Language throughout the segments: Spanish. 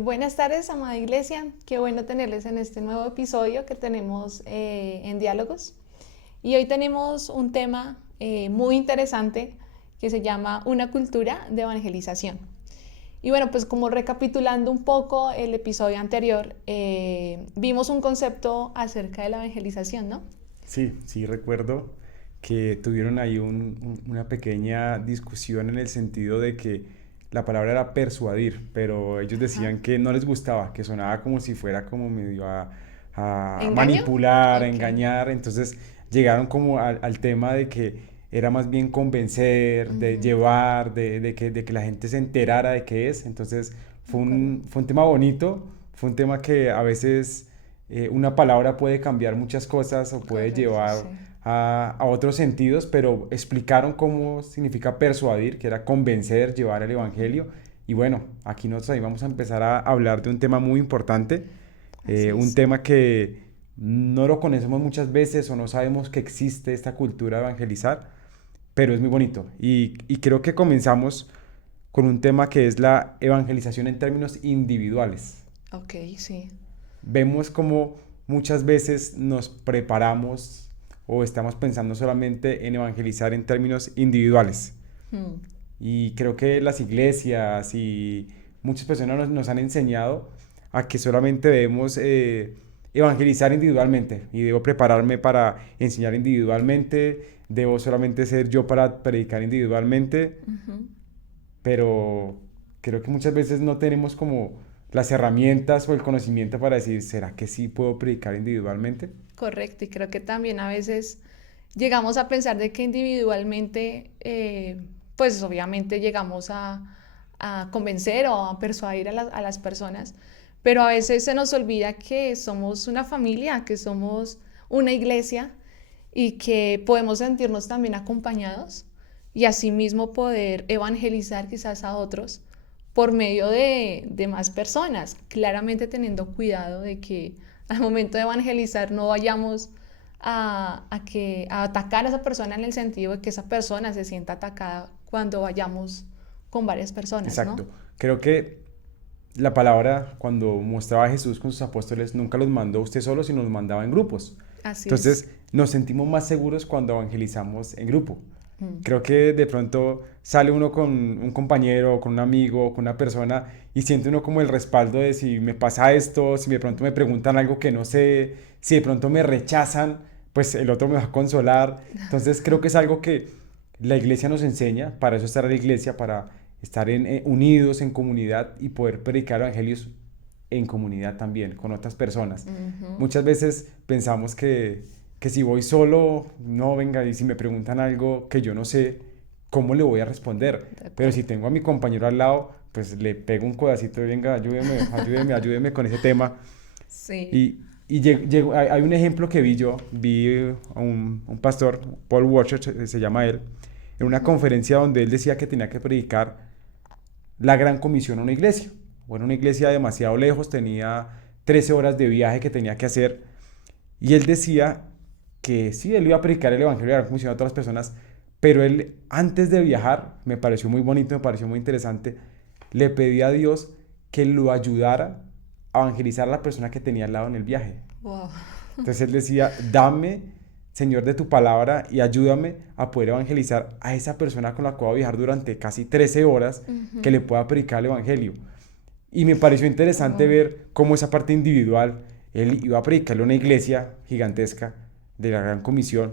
Buenas tardes, amada iglesia. Qué bueno tenerles en este nuevo episodio que tenemos en Diálogos. Y hoy tenemos un tema muy interesante que se llama Una cultura de evangelización. Y bueno, pues como recapitulando un poco el episodio anterior, vimos un concepto acerca de la evangelización, ¿no? Sí, sí, recuerdo que tuvieron ahí una pequeña discusión en el sentido de que la palabra era persuadir, pero ellos Ajá. decían que no les gustaba, que sonaba como si fuera como medio a ¿Engaño? manipular, a Ok. engañar, entonces llegaron como al tema de que era más bien convencer, de Ujú. llevar, de que la gente se enterara de qué es, entonces De acuerdo. fue un tema bonito, fue un tema que a veces una palabra puede cambiar muchas cosas o puede Correcto, llevar sí. a otros sentidos, pero explicaron cómo significa persuadir, que era convencer, llevar el Ujú. Evangelio. Y bueno, aquí nosotros ahí vamos a empezar a hablar de un tema muy importante, Así un es. tema que no lo conocemos muchas veces o no sabemos que existe esta cultura de evangelizar, pero es muy bonito. Y creo que comenzamos con un tema que es la evangelización en términos individuales. Ok, sí. Vemos como muchas veces nos preparamos o estamos pensando solamente en evangelizar en términos individuales. Mm. Y creo que las iglesias y muchas personas nos han enseñado a que solamente debemos evangelizar individualmente y debo prepararme para enseñar individualmente, debo solamente ser yo para predicar individualmente, Ujú. pero creo que muchas veces no tenemos como las herramientas o el conocimiento para decir, ¿será que sí puedo predicar individualmente? Correcto, y creo que también a veces llegamos a pensar de que individualmente, pues obviamente llegamos a convencer o a persuadir a las personas, pero a veces se nos olvida que somos una familia, que somos una iglesia y que podemos sentirnos también acompañados y asimismo poder evangelizar quizás a otros por medio de más personas, claramente teniendo cuidado de que al momento de evangelizar no vayamos a atacar a esa persona en el sentido de que esa persona se sienta atacada cuando vayamos con varias personas, ¿no? Exacto. Creo que la palabra, cuando mostraba a Jesús con sus apóstoles, nunca los mandó usted solo, sino los mandaba en grupos. Así es. Entonces, nos sentimos más seguros cuando evangelizamos en grupo. Mm. Creo que de pronto sale uno con un compañero, con un amigo, con una persona y siente uno como el respaldo de si me pasa esto, si de pronto me preguntan algo que no sé, si de pronto me rechazan, pues el otro me va a consolar. Entonces creo que es algo que la iglesia nos enseña, para eso está la iglesia, para estar unidos en comunidad y poder predicar evangelios en comunidad también, con otras personas. Ujú. Muchas veces pensamos que si voy solo, no, venga, y si me preguntan algo que yo no sé, ¿cómo le voy a responder? De Pero si acuerdo. tengo a mi compañero al lado, pues le pego un codacito, venga, ayúdeme, ayúdeme, ayúdeme con ese tema. Sí. Hay un ejemplo que vi a un pastor, Paul Washer se llama él, en una Ujú. conferencia donde él decía que tenía que predicar la gran comisión a una iglesia. Bueno, una iglesia demasiado lejos, tenía 13 horas de viaje que tenía que hacer. Y él decía que sí, él iba a predicar el evangelio de la gran comisión a todas las personas, pero él antes de viajar, me pareció muy bonito, me pareció muy interesante, le pedía a Dios que lo ayudara a evangelizar a la persona que tenía al lado en el viaje. Wow. Entonces él decía, dame, Señor, de tu palabra y ayúdame a poder evangelizar a esa persona con la que voy a viajar durante casi 13 horas, que Ujú. le pueda predicar el evangelio. Y me pareció interesante Wow. ver cómo esa parte individual, él iba a predicarle a una iglesia gigantesca de la Gran Comisión,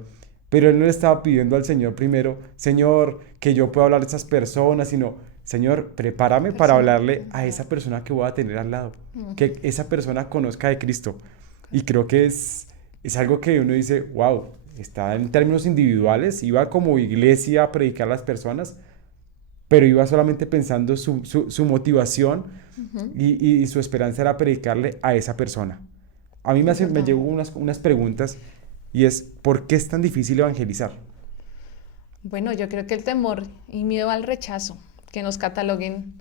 pero él no le estaba pidiendo al Señor primero, Señor, que yo pueda hablar a esas personas, sino, Señor, prepárame para Persona. hablarle a Ajá. esa persona que voy a tener al lado, Ujú. que esa persona conozca de Cristo. Y creo Correcto. que es algo que uno dice, wow, está en términos individuales, iba como iglesia a predicar a las personas, pero iba solamente pensando su motivación Ujú. y su esperanza era predicarle a esa persona. A mí Es me verdad. llegó unas preguntas y es, ¿por qué es tan difícil evangelizar? Bueno, yo creo que el temor y miedo al rechazo, que nos cataloguen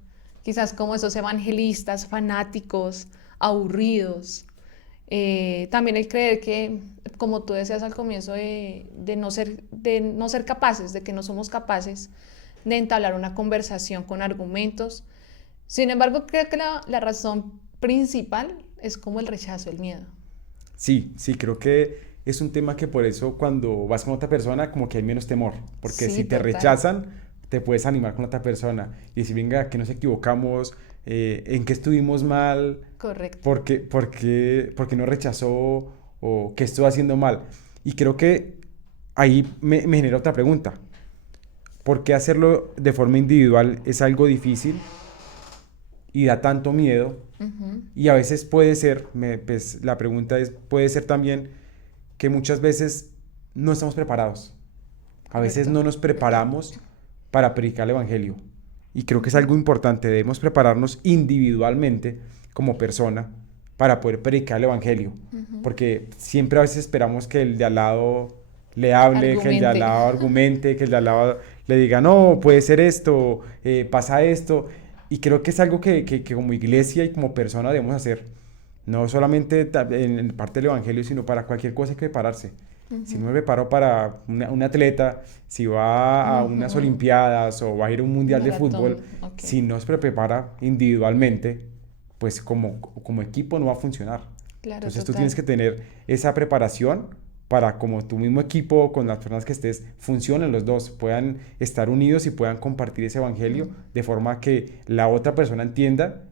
quizás como esos evangelistas fanáticos, aburridos. También el creer que, como tú decías al comienzo, de no ser capaces, de que no somos capaces de entablar una conversación con argumentos, Sin embargo, creo que la razón principal es como el rechazo, el miedo. Sí, sí, creo que es un tema que por eso cuando vas con otra persona como que hay menos temor, porque Sí, si te total. rechazan, te puedes animar con otra persona y decir, venga, que nos equivocamos, en qué estuvimos mal, Correcto. por qué no rechazó o qué estoy haciendo mal. Y creo que ahí me genera otra pregunta. ¿Por qué hacerlo de forma individual es algo difícil y da tanto miedo? Ujú. Y a veces puede ser, pues la pregunta es, puede ser también que muchas veces no estamos preparados. A veces Correcto. no nos preparamos para predicar el Evangelio. Y creo que es Ujú. algo importante. Debemos prepararnos individualmente como persona para poder predicar el Evangelio. Ujú. Porque siempre a veces esperamos que el de al lado le hable, que el de al Argumente. lado argumente, que el de al lado le diga, no, puede ser esto, pasa esto. Y creo que es algo que como iglesia y como persona debemos hacer. No solamente en parte del Evangelio, sino para cualquier cosa hay que prepararse. Si no Ujú. me preparo para un atleta, si va a unas Ujú. Olimpiadas o va a ir a un Mundial de Fútbol, Maratón, ok. si no se prepara individualmente, pues como equipo no va a funcionar. Claro, Entonces tú tienes total. que tener esa preparación para como tu mismo equipo, con las personas que estés, funcionen los dos, puedan estar unidos y puedan compartir ese evangelio Mm. de forma que la otra persona entienda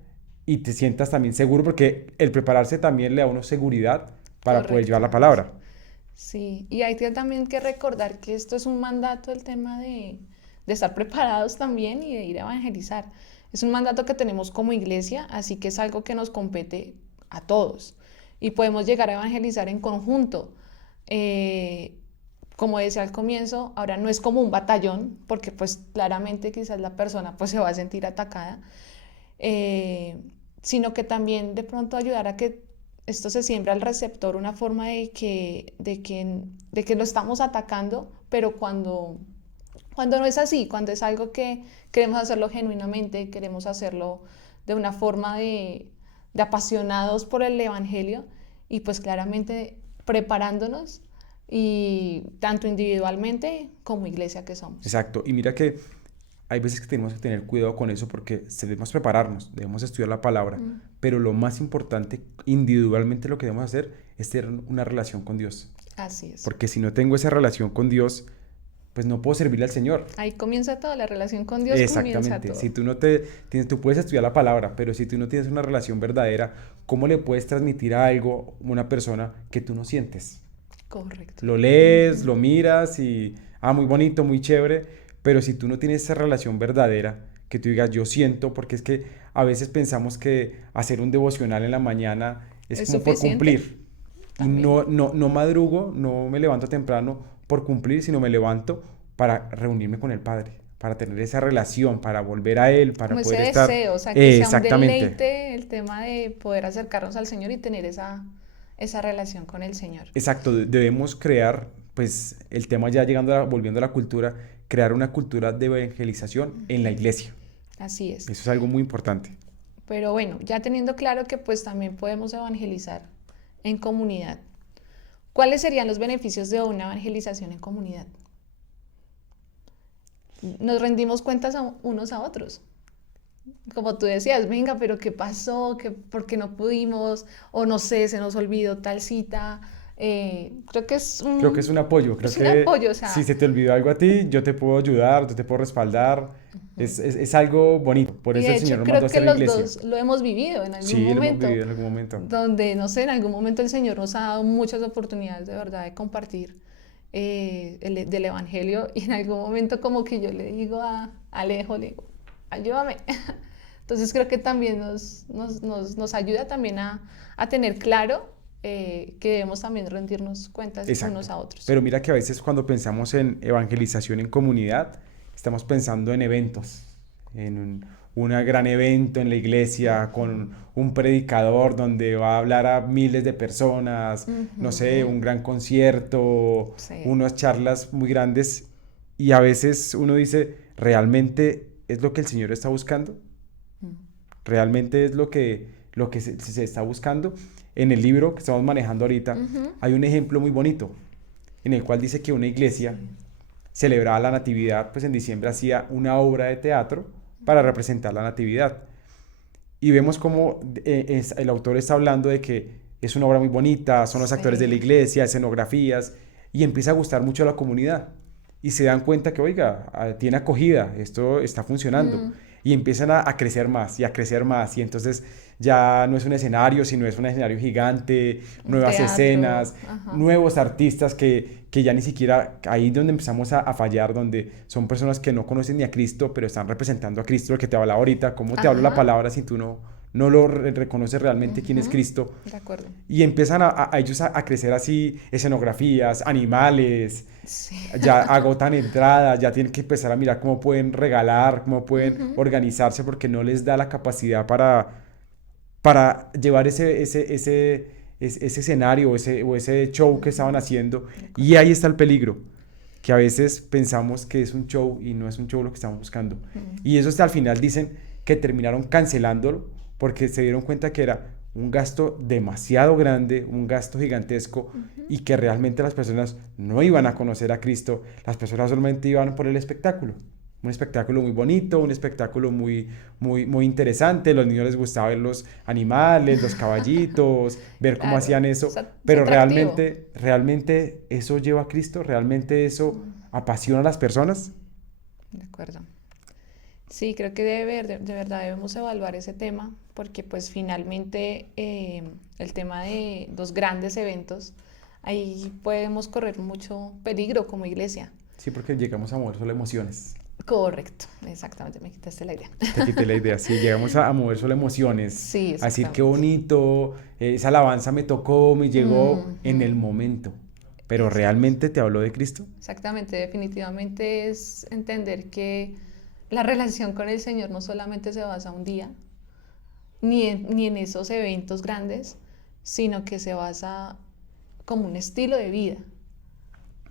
y te sientas también seguro, porque el prepararse también le da a uno seguridad para poder llevar Correcto. la palabra. Sí, y hay que también que recordar que esto es un mandato, el tema de estar preparados también y de ir a evangelizar. Es un mandato que tenemos como iglesia, así que es algo que nos compete a todos y podemos llegar a evangelizar en conjunto. Eh, como decía al comienzo, ahora no es como un batallón, porque pues claramente quizás la persona pues se va a sentir atacada, eh, sino que también de pronto ayudar a que esto se siembra al receptor una forma de que lo estamos atacando, pero cuando no es así, cuando es algo que queremos hacerlo genuinamente, queremos hacerlo de una forma de apasionados por el Evangelio y pues claramente preparándonos y tanto individualmente como iglesia que somos. Exacto. Y mira que hay veces que tenemos que tener cuidado con eso porque debemos prepararnos, debemos estudiar la palabra, Mm. pero lo más importante individualmente lo que debemos hacer es tener una relación con Dios. Así es. Porque si no tengo esa relación con Dios, pues no puedo servirle al Señor. Ahí comienza todo, la relación con Dios comienza Exactamente. Si todo. tú no tú puedes estudiar la palabra, pero si tú no tienes una relación verdadera, ¿cómo le puedes transmitir algo a una persona que tú no sientes? Correcto. Lo lees, Ujú. lo miras y, muy bonito, muy chévere, pero si tú no tienes esa relación verdadera, que tú digas, yo siento, porque es que a veces pensamos que hacer un devocional en la mañana es ¿Es como por suficiente? cumplir. Y También. no madrugo, no me levanto temprano por cumplir, sino me levanto para reunirme con el Padre, para tener esa relación, para volver a Él, Como para ese poder estar. deseo, o sea, que sea un Exactamente. deleite el tema de poder acercarnos al Señor y tener esa relación con el Señor. Exacto, debemos crear, pues el tema ya volviendo a la cultura, crear una cultura de evangelización en la Ujú. iglesia. Así es. Eso es algo muy importante. Pero bueno, ya teniendo claro que pues también podemos evangelizar en comunidad, ¿cuáles serían los beneficios de una evangelización en comunidad? Nos rendimos cuentas a unos a otros. Como tú decías, venga, pero ¿qué pasó? ¿Por qué no pudimos? O no sé, se nos olvidó tal cita. Creo que Creo que es un apoyo, creo es un que apoyo, o si sea, se te olvidó algo a ti, yo te puedo ayudar, yo te puedo respaldar. Es algo bonito, por y eso de el Señor hecho nos mandó a creo que hacer la los iglesia. dos lo hemos vivido en algún Sí, lo hemos momento, vivido en algún momento. donde, no sé, en algún momento el Señor nos ha dado muchas oportunidades de verdad de compartir del Evangelio y en algún momento como que yo le digo a Alejo, le digo, ayúdame. Entonces creo que también nos ayuda también a tener claro que debemos también rendirnos cuentas Exacto. unos a otros. Pero mira que a veces cuando pensamos en evangelización en comunidad, estamos pensando en eventos, en un gran evento en la iglesia con Ujú. un predicador donde va a hablar a miles de personas, no sé, Ujú. un gran concierto, Sí. unas charlas muy grandes y a veces uno dice, ¿realmente es lo que el Señor está buscando? Mm. ¿Realmente es lo que se está buscando? En el libro que estamos manejando ahorita Ujú. hay un ejemplo muy bonito en el cual dice que una iglesia Sí. celebraba la Natividad, pues en diciembre hacía una obra de teatro para representar la Natividad. y vemos como el autor está hablando de que es una obra muy bonita, son los actores de la Sí. iglesia, escenografías, y empieza a gustar mucho a la comunidad. Y se dan cuenta que, oiga, tiene acogida, esto está funcionando. Mm, Y empiezan a crecer más y a crecer más. Y entonces ya no es un escenario, sino es un escenario gigante, un nuevas teatro, escenas, ajá. nuevos artistas que ya ni siquiera, ahí es donde empezamos a fallar, donde son personas que no conocen ni a Cristo, pero están representando a Cristo, lo que te habla ahorita, cómo te habla la Ajá. palabra si tú no lo reconoces realmente quién es Ujú. Cristo. De acuerdo. Y empiezan a ellos a crecer así, escenografías, animales, Sí. ya agotan entradas, ya tienen que empezar a mirar cómo pueden regalar, cómo pueden Ujú. organizarse, porque no les da la capacidad para llevar ese escenario o ese show que estaban Ujú. haciendo. De Y acuerdo. ahí está el peligro, que a veces pensamos que es un show y no es un show lo que estamos buscando. Mm. Y eso hasta al final dicen que terminaron cancelándolo porque se dieron cuenta que era un gasto demasiado grande, un gasto gigantesco Ujú. y que realmente las personas no iban a conocer a Cristo, las personas solamente iban por el espectáculo. Un espectáculo muy bonito, un espectáculo muy interesante. Los niños les gustaba ver los animales, los caballitos, ver cómo Claro. hacían eso, Es pero atractivo. realmente eso lleva a Cristo, realmente eso Mm. apasiona a las personas. De acuerdo. Sí, creo que de verdad debemos evaluar ese tema porque pues finalmente el tema de los grandes eventos, ahí podemos correr mucho peligro como iglesia. Sí, porque llegamos a mover solo emociones. Correcto, exactamente, me quitaste la idea. Te quité la idea. Sí, llegamos a mover solo emociones, Sí, a decir qué exactamente. bonito, esa alabanza me tocó, me llegó en el Ujú. momento. Pero Exacto, realmente te habló de Cristo. exactamente, definitivamente es entender que la relación con el Señor no solamente se basa un día, ni en esos eventos grandes, sino que se basa como un estilo de vida.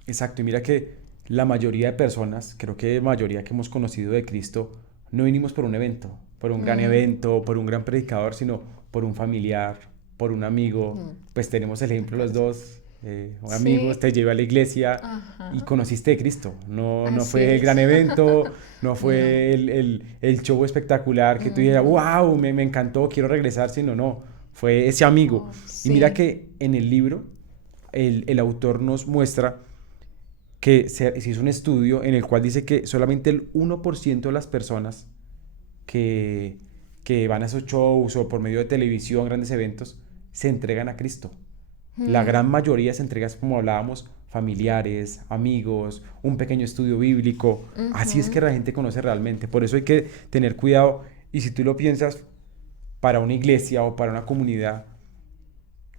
Exacto, y mira que la mayoría de personas, creo que la mayoría que hemos conocido de Cristo, no vinimos por un evento, por un gran Mm, evento, por un gran predicador, sino por un familiar, por un amigo. mm, Pues tenemos el de ejemplo los acuerdo. dos, amigos, Sí, te llevé a la iglesia y ajá, conociste de Cristo. No así fue el es. gran evento, no No. fue el show espectacular que tú dijeras, Ujú. wow, me encantó, quiero regresar, sino no, fue ese amigo. Oh, Y mira sí. que en el libro el autor nos muestra que se hizo un estudio en el cual dice que solamente el 1% de las personas que, que van a esos shows o por medio de televisión, grandes eventos, se entregan a Cristo. La gran Mm, mayoría se entrega, como hablábamos, familiares, amigos, un pequeño estudio bíblico. Así es que ujú. la gente conoce realmente. Por eso hay que tener cuidado. Y si tú lo piensas para una iglesia o para una comunidad,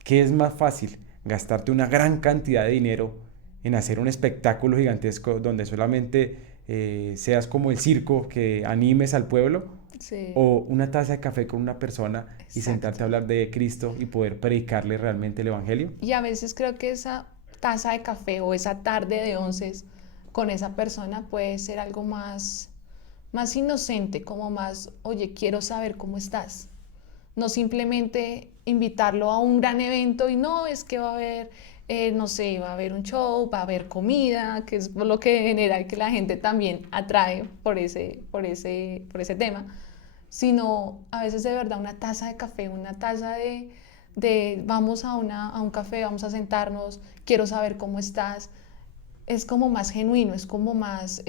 ¿qué es más fácil? Gastarte una gran cantidad de dinero en hacer un espectáculo gigantesco donde solamente seas como el circo que animes al pueblo, Sí, o una taza de café con una persona y sentarte exacto. a hablar de Cristo y poder predicarle realmente el Evangelio. Y a veces creo que esa taza de café o esa tarde de onces con esa persona puede ser algo más inocente, como más, oye, quiero saber cómo estás. No simplemente invitarlo a un gran evento y no, es que va a haber, no sé, va a haber un show, va a haber comida, que es lo que genera que la gente también atrae por ese tema, sino a veces de verdad una taza de café, una taza de vamos a un café, vamos a sentarnos, quiero saber cómo estás, es como más genuino, es como más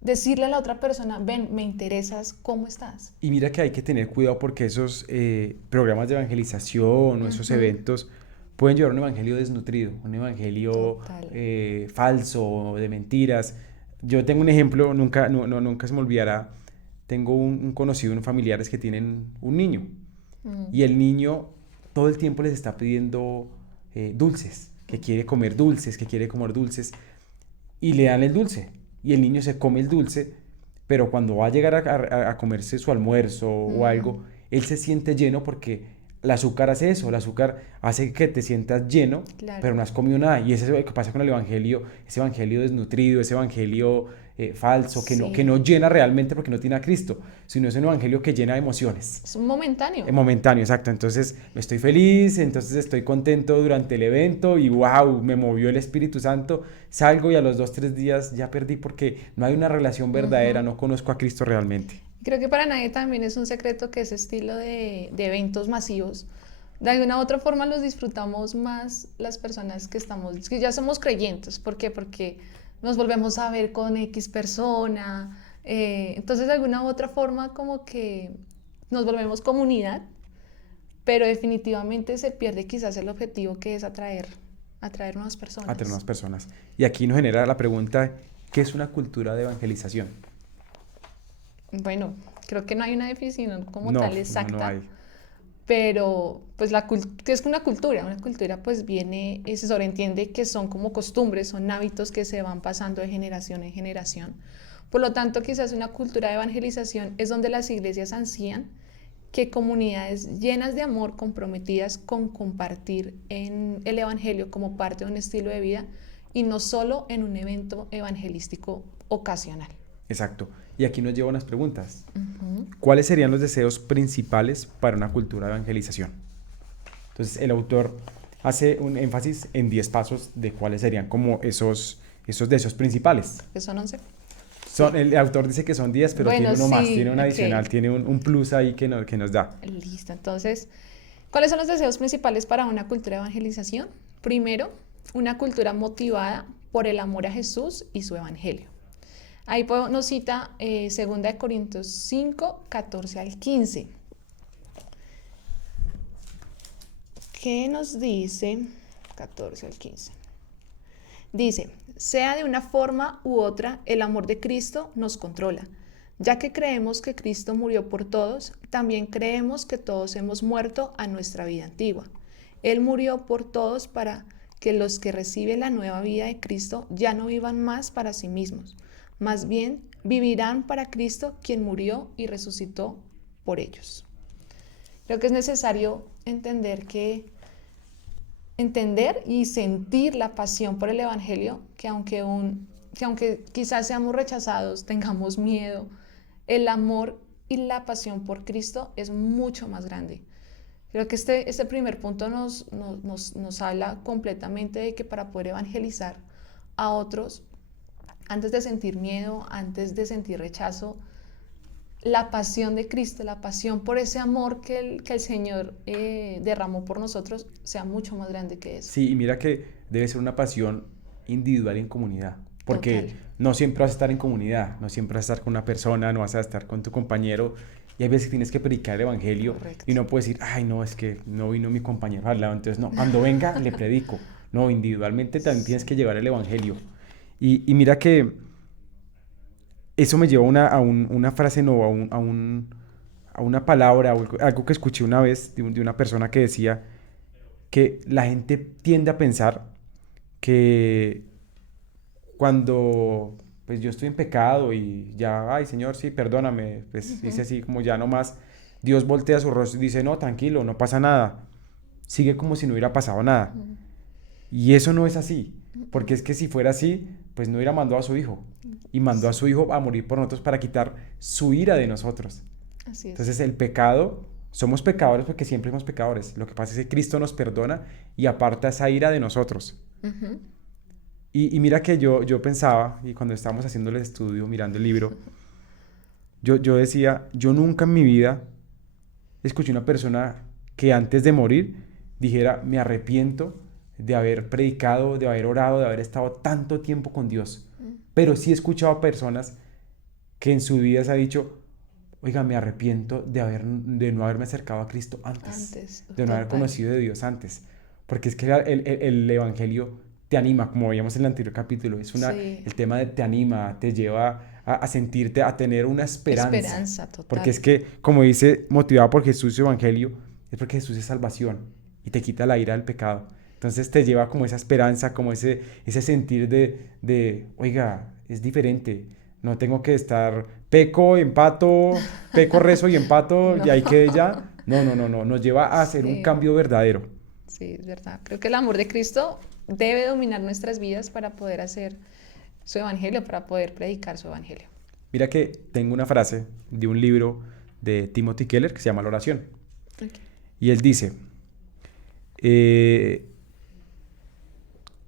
decirle a la otra persona, ven, me interesas, ¿cómo estás? Y mira que hay que tener cuidado porque esos programas de evangelización o esos Ujú. eventos pueden llevar un evangelio desnutrido, un evangelio Total. falso, de mentiras. Yo tengo un ejemplo, nunca se me olvidará. Tengo un conocido, unos familiares que tienen un niño Mm. y el niño todo el tiempo les está pidiendo dulces, que quiere comer dulces, que quiere comer dulces y le dan el dulce y el niño se come el dulce, pero cuando va a llegar a comerse su almuerzo o Mm. algo, él se siente lleno porque el azúcar hace eso, el azúcar hace que te sientas lleno, pero Claro. no has comido nada. Y eso es lo que pasa con el evangelio, ese evangelio desnutrido, ese evangelio falso, que no Sí. llena realmente porque no tiene a Cristo, sino es un evangelio que llena de emociones. Es un momentáneo. Momentáneo, exacto. Entonces estoy feliz, entonces estoy contento durante el evento y wow, me movió el Espíritu Santo. Salgo y a los 2, 3 días ya perdí porque no hay una relación verdadera, Ujú. no conozco a Cristo realmente. Creo que para nadie también es un secreto que ese estilo de eventos masivos, de alguna u otra forma los disfrutamos más las personas que estamos, que ya somos creyentes. ¿Por qué? Porque nos volvemos a ver con X persona. Entonces, de alguna u otra forma, como que nos volvemos comunidad, pero definitivamente se pierde quizás el objetivo que es atraer nuevas A tener personas. unas personas. Y aquí nos genera la pregunta, ¿qué es una cultura de evangelización? Bueno, creo que no hay una definición como No, tal no, no exacta, hay. pero pues ¿qué es una cultura pues viene, se sobreentiende que son como costumbres, son hábitos que se van pasando de generación en generación. Por lo tanto, quizás una cultura de evangelización es donde las iglesias ansían que comunidades llenas de amor, comprometidas con compartir en el evangelio como parte de un estilo de vida y no solo en un evento evangelístico ocasional. Exacto. Y aquí nos lleva unas preguntas. Ujú. ¿Cuáles serían los deseos principales para una cultura de evangelización? Entonces, el autor hace un énfasis en 10 pasos de cuáles serían como esos deseos principales. ¿Que son 11? Son, Sí. el autor dice que son 10, pero tiene Bueno, uno más, tiene sí, un ok. adicional, tiene un plus ahí que nos da. Listo. Entonces, ¿cuáles son los deseos principales para una cultura de evangelización? Primero, una cultura motivada por el amor a Jesús y su evangelio. Ahí nos cita 2 Corintios 5, 14 al 15. ¿Qué nos dice? 14 al 15. Dice, sea de una forma u otra, el amor de Cristo nos controla. Ya que creemos que Cristo murió por todos, también creemos que todos hemos muerto a nuestra vida antigua. Él murió por todos para que los que reciben la nueva vida de Cristo ya no vivan más para sí mismos, más bien vivirán para Cristo, quien murió y resucitó por ellos. Creo que es necesario entender y sentir la pasión por el Evangelio, que aunque quizás seamos rechazados, tengamos miedo, el amor y la pasión por Cristo es mucho más grande. Creo que este primer punto nos habla completamente de que para poder evangelizar a otros, antes de sentir miedo, antes de sentir rechazo, la pasión de Cristo, la pasión por ese amor que el Señor derramó por nosotros, sea mucho más grande que eso. Sí, y mira que debe ser una pasión individual y en comunidad, Total. porque no siempre vas a estar en comunidad, no siempre vas a estar con una persona, no vas a estar con tu compañero, y hay veces que tienes que predicar el evangelio y Correcto. no puedes decir, ay, no, es que no vino mi compañero al lado, entonces no, cuando venga le predico. No, individualmente también tienes Sí. que llevar el evangelio. Y mira que eso me lleva una frase, no, a una palabra, algo que escuché una vez de una persona que decía que la gente tiende a pensar que cuando pues yo estoy en pecado y ya, ay Señor, sí, perdóname, pues hice Ujú. así como ya nomás, Dios voltea su rostro y dice, no, tranquilo, no pasa nada, sigue como si no hubiera pasado nada. Ujú. Y eso no es así, Ujú. porque es que si fuera así, pues no hubiera mandado a su hijo, y mandó a Sí, su hijo a morir por nosotros para quitar su ira de nosotros. así es. Entonces el pecado, somos pecadores porque siempre somos pecadores. Lo que pasa es que Cristo nos perdona y aparta esa ira de nosotros. Ujú. Y mira que yo pensaba, y cuando estábamos haciendo el estudio, mirando el libro, yo decía, yo nunca en mi vida escuché una persona que antes de morir dijera, me arrepiento de haber predicado, de haber orado, de haber estado tanto tiempo con Dios. Pero sí he escuchado a personas que en su vida se ha dicho, oiga, me arrepiento de no haberme acercado a Cristo antes, Antes, de no haber total. conocido de Dios antes. Porque es que el Evangelio te anima, como veíamos en el anterior capítulo, Sí, el tema de te anima, te lleva a sentirte, a tener una esperanza. esperanza Porque total. es que, como dice, motivado por Jesús su Evangelio, es porque Jesús es salvación y te quita la ira del pecado. Entonces te lleva como esa esperanza, como ese sentir oiga, es diferente. No tengo que estar peco, empato, peco, rezo y empato y No, ahí quedé ya. No, no, no, no. Nos lleva a hacer un sí, cambio verdadero. sí, es verdad. Creo que el amor de Cristo debe dominar nuestras vidas para poder hacer su evangelio, para poder predicar su evangelio. Mira que tengo una frase de un libro de Timothy Keller que se llama La oración. Ok. Y él dice, eh,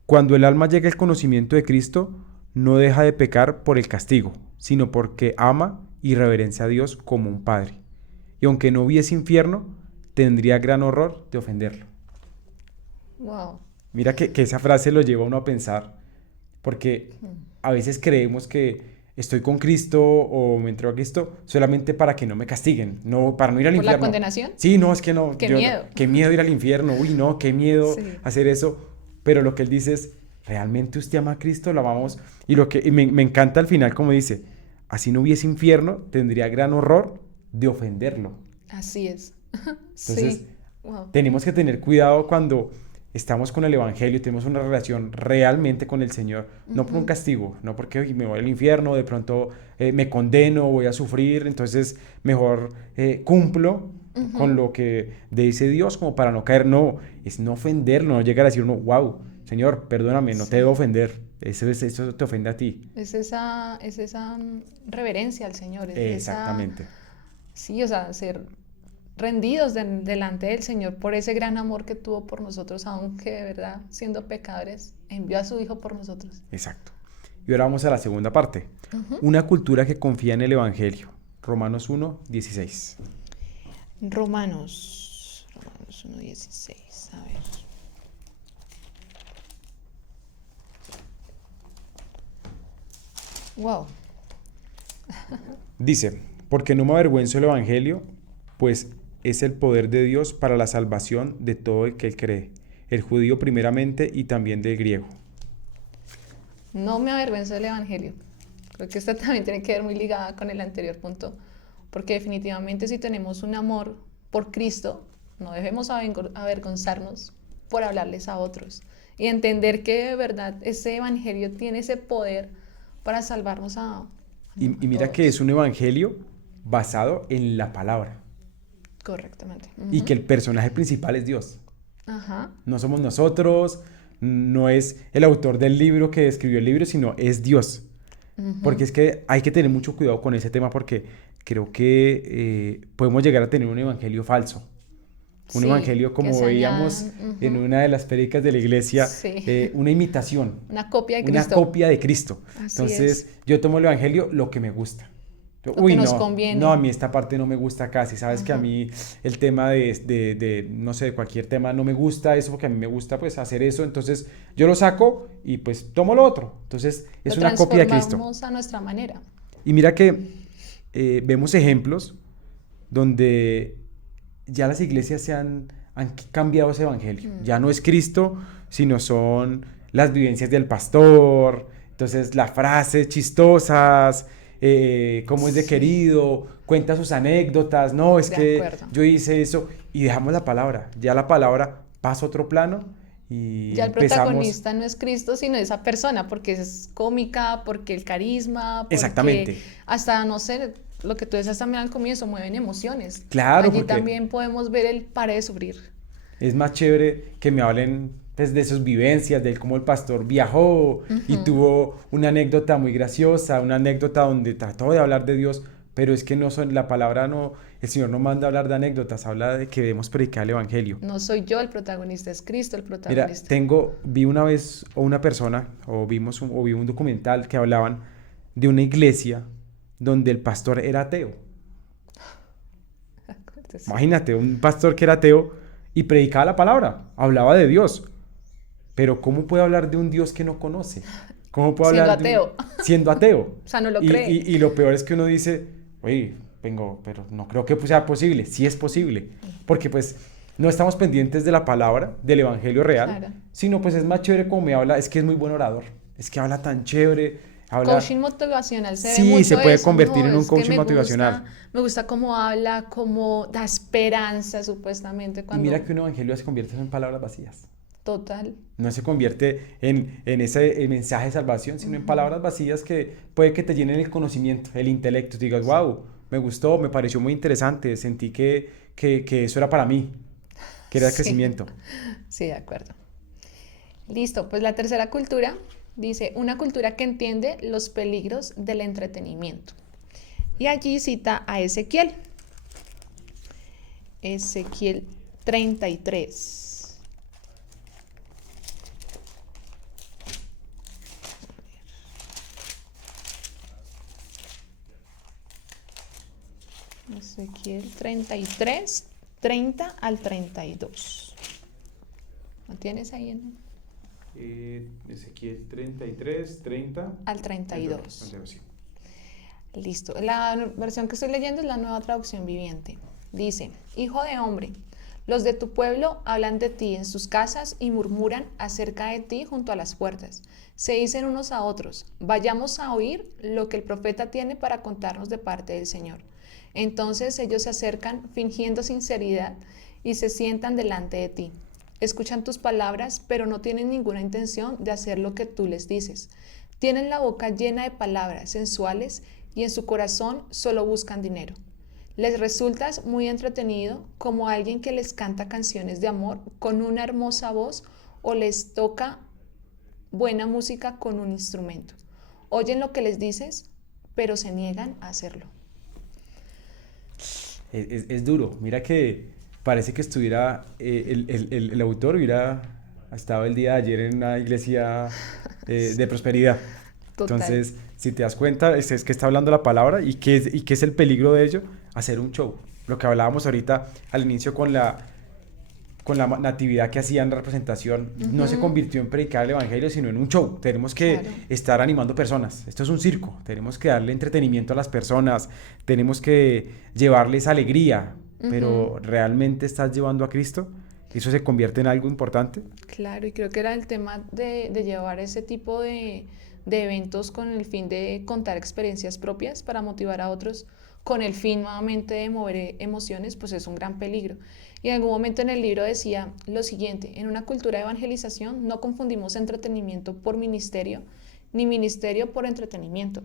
cuando el alma llega al conocimiento de Cristo, no deja de pecar por el castigo, sino porque ama y reverencia a Dios como un padre. Y aunque no hubiese infierno, tendría gran horror de ofenderlo. Wow. Mira que esa frase lo lleva a uno a pensar, porque Mm. a veces creemos que estoy con Cristo o me entrego a Cristo solamente para que no me castiguen, no, para no ir al ¿Por la infierno. condenación? Sí, no, es que no, Qué yo no, miedo. qué miedo ir al infierno, uy, no, qué miedo Sí. hacer eso. Pero lo que él dice es, ¿realmente usted ama a Cristo? Lo amamos. Y me encanta al final como dice, así no hubiese infierno, tendría gran horror de ofenderlo. Así es. Entonces, Sí. Wow. tenemos que tener cuidado cuando estamos con el Evangelio, tenemos una relación realmente con el Señor, no por un Ujú. castigo, no porque "Uy, me voy al infierno, de pronto me condeno, voy a sufrir, entonces mejor cumplo con Ujú. lo que dice Dios como para no caer". No, es no ofenderlo, no llegar a decir uno, wow, Señor, perdóname, no te debo Sí. ofender, eso te ofende a ti. Es esa reverencia al Señor, es esa, Exactamente. sí, o sea, ser rendidos delante del Señor por ese gran amor que tuvo por nosotros, aunque de verdad, siendo pecadores, envió a su Hijo por nosotros. Exacto. Y ahora vamos a la segunda parte. Ujú. Una cultura que confía en el Evangelio. Romanos 1:16. Romanos 1:16, a ver. Wow. Dice, porque no me avergüenzo del Evangelio, pues es el poder de Dios para la salvación de todo el que cree, el judío primeramente y también del griego. No me avergüenzo del Evangelio. Creo que esta también tiene que ver muy ligada con el anterior punto, porque definitivamente si tenemos un amor por Cristo, no debemos avergonzarnos por hablarles a otros y entender que de verdad ese Evangelio tiene ese poder para salvarnos Y a mira que es todos. un Evangelio basado en la palabra Correctamente. y que Ujú. el personaje principal es Dios. Ajá. No somos nosotros, no es el autor del libro que escribió el libro, sino es Dios. Ujú. Porque es que hay que tener mucho cuidado con ese tema porque creo que podemos llegar a tener un evangelio falso. Un Sí, evangelio que como se veíamos añadan. en Ujú. una de las prédicas de la iglesia, Sí. una imitación, Una copia de una Cristo. copia de Cristo. Así es. Entonces yo tomo el evangelio lo que me gusta. Lo que Uy, nos no, no, a conviene. mí esta parte no me gusta casi. Sabes que a Ajá. mí el tema no sé, de cualquier tema no me gusta eso porque a mí me gusta pues hacer eso. Entonces yo lo saco y pues tomo lo otro. Entonces es Lo una copia de Cristo. transformamos a nuestra manera. Y mira que vemos ejemplos donde ya las iglesias han cambiado ese evangelio. Mm. Ya no es Cristo, sino son las vivencias del pastor, entonces las frases chistosas, cómo es de Sí, querido, cuenta sus anécdotas, no, es de que acuerdo. yo hice eso y dejamos la palabra. Ya la palabra pasa a otro plano y Ya el empezamos protagonista no es Cristo, sino esa persona, porque es cómica, porque el carisma, porque exactamente. hasta, no sé, lo que tú decías también al comienzo, mueven emociones. Claro, Allí porque también podemos ver el pare de sufrir. es más chévere que me hablen pues, de sus vivencias, de cómo el pastor viajó y Ujú. tuvo una anécdota muy graciosa, una anécdota donde trató de hablar de Dios, pero es que no son, la palabra no, el Señor no manda a hablar de anécdotas, habla de que debemos predicar el Evangelio. No soy yo el protagonista, es Cristo el Mira, protagonista. vi una vez o una persona, o vi un documental que hablaban de una iglesia donde el pastor era ateo. Sí. Imagínate, un pastor que era ateo y predicaba la palabra, hablaba de Dios. Pero ¿cómo puede hablar de un Dios que no conoce? ¿Cómo puede Siendo hablar de un ateo. siendo ateo? O sea, no lo Y, cree. y lo peor es que uno dice, oye, vengo, pero no creo que sea posible. Sí es posible, porque pues no estamos pendientes de la palabra, del evangelio real, Claro. sino pues es más chévere como me habla, es que es muy buen orador, es que habla tan chévere, habla, Coaching motivacional, se ve sí, se mucho puede eso, convertir no, en un es que coaching motivacional. me gusta cómo habla, cómo da esperanza supuestamente Y mira cuando que un evangelio se convierte en palabras vacías. total. No se convierte en ese mensaje de salvación, sino en Ujú. palabras vacías que puede que te llenen el conocimiento, el intelecto. Te digas, Sí. wow, me gustó, me pareció muy interesante, sentí que eso era para mí, que era el Sí, crecimiento. sí, de acuerdo. Listo, pues la tercera cultura dice, una cultura que entiende los peligros del entretenimiento. Y allí cita a Ezequiel, Ezequiel 33. Ezequiel 33, 30 al 32. ¿Lo tienes ahí Ezequiel 33, 30 al 32? 32, sí. Listo. La versión que estoy leyendo es la Nueva Traducción Viviente. Dice: Hijo de hombre, los de tu pueblo hablan de ti en sus casas y murmuran acerca de ti junto a las puertas. Se dicen unos a otros: vayamos a oír lo que el profeta tiene para contarnos de parte del Señor. Entonces ellos se acercan fingiendo sinceridad y se sientan delante de ti. Escuchan tus palabras, pero no tienen ninguna intención de hacer lo que tú les dices. Tienen la boca llena de palabras sensuales y en su corazón solo buscan dinero. Les resultas muy entretenido como alguien que les canta canciones de amor con una hermosa voz o les toca buena música con un instrumento. Oyen lo que les dices, pero se niegan a hacerlo. Es duro. Mira que parece que estuviera, el autor hubiera estado el día de ayer en una iglesia de prosperidad. Total. Entonces, si te das cuenta, es que está hablando la palabra y qué es el peligro de ello, hacer un show. Lo que hablábamos ahorita al inicio con la natividad que hacían en representación, no se Ujú. convirtió en predicar el evangelio, sino en un show. Tenemos que Claro. estar animando personas. Esto es un circo. Tenemos que darle entretenimiento a las personas. Tenemos que llevarles alegría. Ujú. Pero ¿realmente estás llevando a Cristo? ¿Eso se convierte en algo importante? Claro, y creo que era el tema de llevar ese tipo de eventos con el fin de contar experiencias propias para motivar a otros, con el fin nuevamente de mover emociones, pues es un gran peligro. Y en algún momento en el libro decía lo siguiente: en una cultura de evangelización no confundimos entretenimiento por ministerio, ni ministerio por entretenimiento.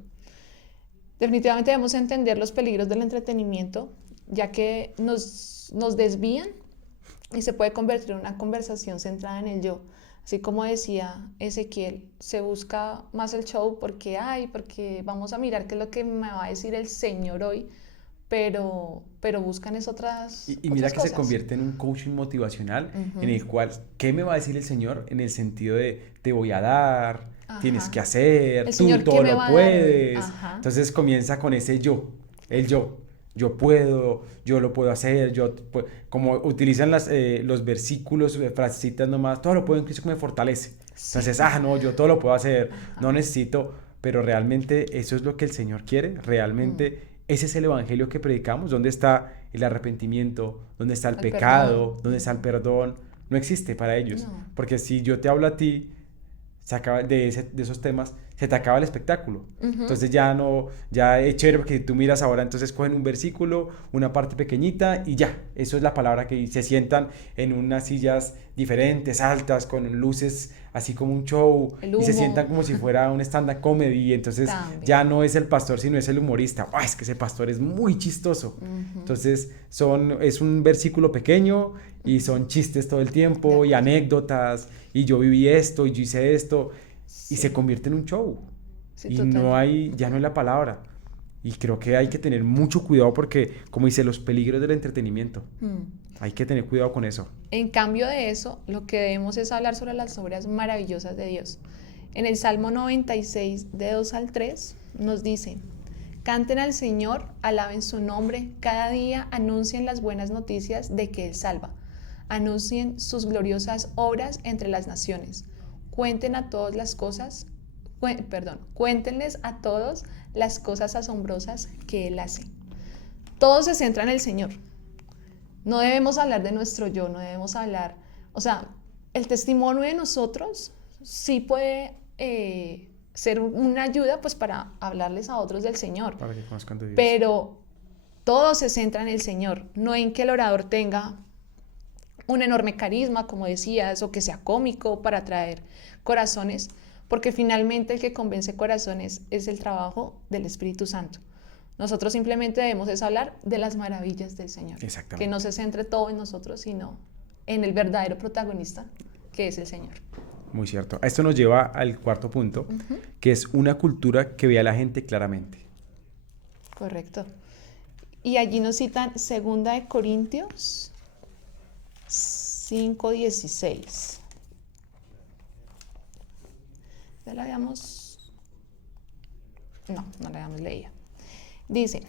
Definitivamente debemos entender los peligros del entretenimiento, ya que nos desvían y se puede convertir en una conversación centrada en el yo. Así como decía Ezequiel, se busca más el show porque, ay, porque vamos a mirar qué es lo que me va a decir el Señor hoy, pero buscan es Y mira otras que se cosas. convierte en un coaching motivacional en Ujú. el cual, ¿qué me va a decir el Señor? En el sentido de, te voy a dar, tienes que Ajá. hacer, El tú Señor, ¿qué todo me lo va a dar hoy? puedes. Ajá. Entonces comienza con ese yo, el yo. Yo puedo, yo lo puedo hacer, como utilizan los versículos, frasecitas nomás, todo lo puedo en Cristo que me fortalece. Sí. Entonces, no, yo todo lo puedo hacer, no Ajá. necesito, pero realmente eso es lo que el Señor quiere, Mm. realmente ese es el evangelio que predicamos. ¿Dónde está el arrepentimiento? ¿Dónde está el El perdón. pecado? ¿Dónde está el Ujú. perdón? No existe para ellos. No. Porque si yo te hablo a ti de esos temas, se te acaba el espectáculo. Ujú. Entonces ya no, ya es chévere porque tú miras ahora, entonces cogen un versículo, una parte pequeñita y ya, eso es la palabra que se sientan en unas sillas diferentes, altas, con luces, así como un show, El y se sientan humo como si fuera un stand-up comedy, y entonces también. ya no es el pastor, sino es el humorista. ¡Ah, es que ese pastor es muy chistoso! Ujú. Entonces es un versículo pequeño y Ujú. son chistes todo el De tiempo y acuerdo. anécdotas y yo viví esto y yo hice esto y se Sí, convierte en un show sí, y total. no hay, ya no Ujú. es la palabra. Y creo que hay que tener mucho cuidado porque, como dice, los peligros del entretenimiento. Mm. Hay que tener cuidado con eso. En cambio de eso, lo que debemos es hablar sobre las obras maravillosas de Dios. En el Salmo 96, de 2 al 3, nos dice: canten al Señor, alaben su nombre, cada día anuncien las buenas noticias de que Él salva. Anuncien sus gloriosas obras entre las naciones. Cuenten a todas las cosas, cuéntenles a todos las cosas asombrosas que Él hace. Todo se centra en el Señor. No debemos hablar de nuestro yo, no debemos hablar, o sea, el testimonio de nosotros sí puede ser una ayuda pues para hablarles a otros del Señor, Para que conozcan de Dios. pero todo se centra en el Señor, no en que el orador tenga un enorme carisma, como decías, o que sea cómico para atraer corazones, porque finalmente el que convence corazones es el trabajo del Espíritu Santo. Nosotros simplemente debemos es hablar de las maravillas del Señor, que no Exactamente. se centre todo en nosotros, sino en el verdadero protagonista, que es el Señor. Muy cierto. Esto nos lleva al cuarto punto, Ujú. que es una cultura que ve a la gente claramente. Correcto. Y allí nos citan 2 Corintios 5:16. Ya la habíamos... No, no la habíamos leído. Dice: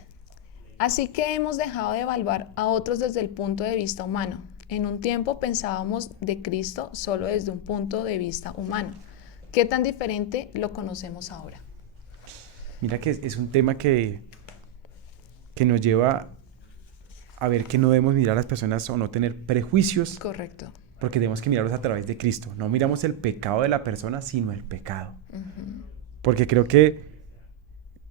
Así que hemos dejado de evaluar a otros desde el punto de vista humano. En un tiempo pensábamos de Cristo solo desde un punto de vista humano. ¿Qué tan diferente lo conocemos ahora? Mira que es un tema que nos lleva a ver que no debemos mirar a las personas o no tener prejuicios, Correcto. porque tenemos que mirarlos a través de Cristo. No miramos el pecado de la persona, sino el pecado. Porque creo que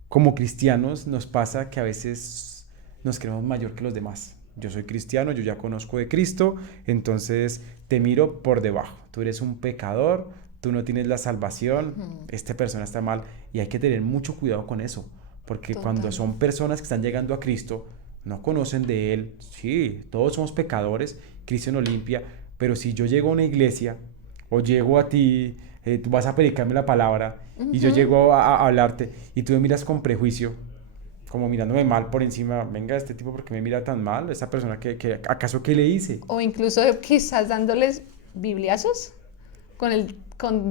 como cristianos nos pasa que a veces nos creemos mayor que los demás. Yo soy cristiano, yo ya conozco de Cristo, entonces te miro por debajo. Tú eres un pecador, tú no tienes la salvación, esta persona está mal y hay que tener mucho cuidado con eso, porque cuando Total. son personas que están llegando a Cristo, no conocen de Él, sí, todos somos pecadores, Cristo nos limpia, pero si yo llego a una iglesia o llego a ti, tú vas a predicarme la palabra y yo Ujú. llego a hablarte y tú me miras con prejuicio, como mirándome mal por encima, venga, este tipo, ¿por qué me mira tan mal? Esa persona, ¿acaso qué le hice? O incluso quizás dándoles bibliazos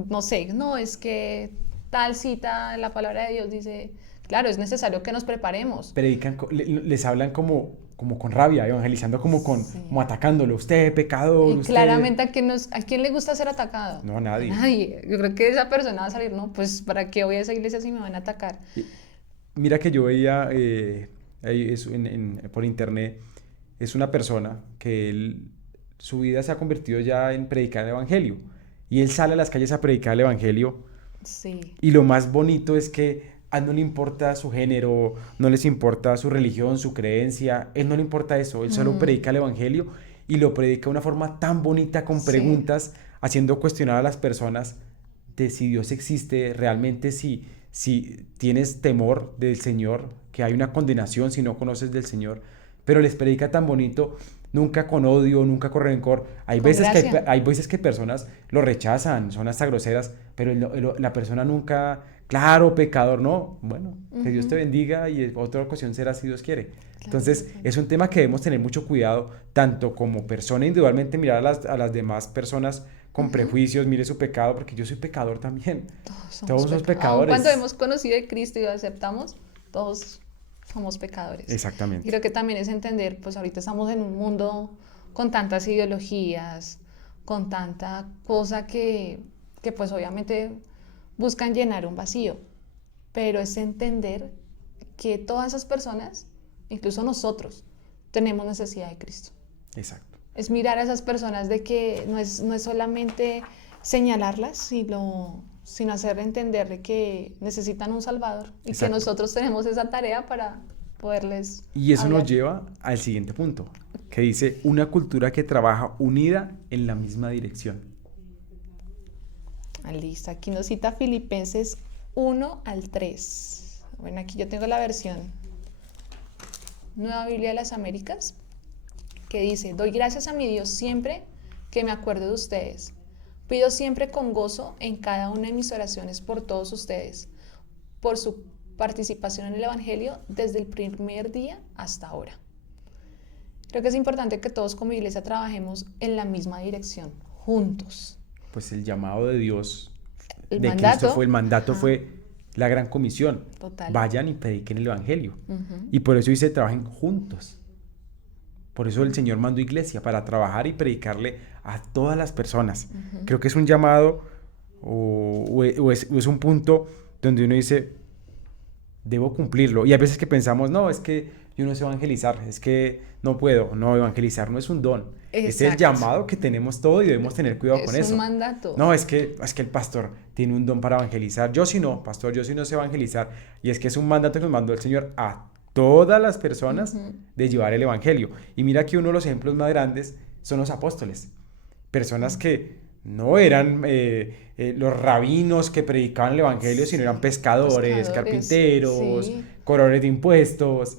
no sé, no, es que tal cita en la palabra de Dios dice, claro, es necesario que nos preparemos. Predican, les hablan como con rabia, evangelizando como Sí. atacándolo. Usted, pecador, Y usted. claramente ¿a quién le gusta ser atacado? No, a A nadie. nadie. Yo creo que esa persona va a salir, no, pues ¿para qué voy a esa iglesia si me van a atacar? Y mira que yo veía ahí por internet, es una persona que su vida se ha convertido ya en predicar el evangelio. Y él sale a las calles a predicar el evangelio. Sí. Y lo más bonito es que a él no le importa su género, no les importa su religión, su creencia, él no le importa eso, él solo Mm, predica el evangelio y lo predica de una forma tan bonita con sí, preguntas, haciendo cuestionar a las personas de si Dios existe realmente, si tienes temor del Señor, que hay una condenación si no conoces del Señor, pero les predica tan bonito, nunca con odio, nunca con rencor. Hay con veces que, gracia. hay veces que personas lo rechazan, son hasta groseras, pero la persona nunca, claro, pecador, no. Bueno, que Dios te Ujú. bendiga y en otra ocasión será si Dios quiere. Claro, Entonces, total. es un tema que debemos tener mucho cuidado, tanto como persona individualmente, mirar a las demás personas con Ujú. prejuicios, mire su pecado, porque yo soy pecador también. Todos somos Todos somos pecadores. Aun cuando pecadores. hemos conocido de Cristo y lo aceptamos, todos somos pecadores. Y Exactamente. creo que también es entender, pues ahorita estamos en un mundo con tantas ideologías, con tanta cosa que pues obviamente buscan llenar un vacío, pero es entender que todas esas personas, incluso nosotros, tenemos necesidad de Cristo. Exacto. Es mirar a esas personas de que no es solamente señalarlas, sino hacer entender de que necesitan un Salvador y que Exacto. nosotros tenemos esa tarea para poderles Y eso nos hablar. lleva al siguiente punto, que dice una cultura que trabaja unida en la misma dirección. Ah, listo, aquí nos cita Filipenses 1 al 3. Bueno, aquí yo tengo la versión Nueva Biblia de las Américas, que dice, doy gracias a mi Dios siempre que me acuerdo de ustedes. Pido siempre con gozo en cada una de mis oraciones por todos ustedes, por su participación en el Evangelio desde el primer día hasta ahora. Creo que es importante que todos como iglesia trabajemos en la misma dirección, juntos. Pues el llamado de Dios, El de Cristo mandato, el mandato ajá, fue la gran comisión. total. Vayan y prediquen el evangelio. Ujú, Y por eso dice, trabajen juntos. Por eso el Señor mandó iglesia, para trabajar y predicarle a todas las personas. ujú. Creo que es un llamado o es un punto donde uno dice, debo cumplirlo. Y a veces que pensamos, no, es que yo no sé evangelizar, es que no puedo. No, evangelizar no es un don. Es el Exacto. llamado que tenemos todos y debemos tener cuidado con Es un eso. mandato. No, es que el pastor tiene un don para evangelizar. Yo sí no, pastor, yo sí no sé evangelizar. Y es que es un mandato que nos mandó el Señor a todas las personas Ujú. de llevar el evangelio. Y mira que uno de los ejemplos más grandes son los apóstoles. Personas que no eran los rabinos que predicaban el evangelio, sino eran Sí, pescadores, pescadores, carpinteros, sí, cobradores de impuestos.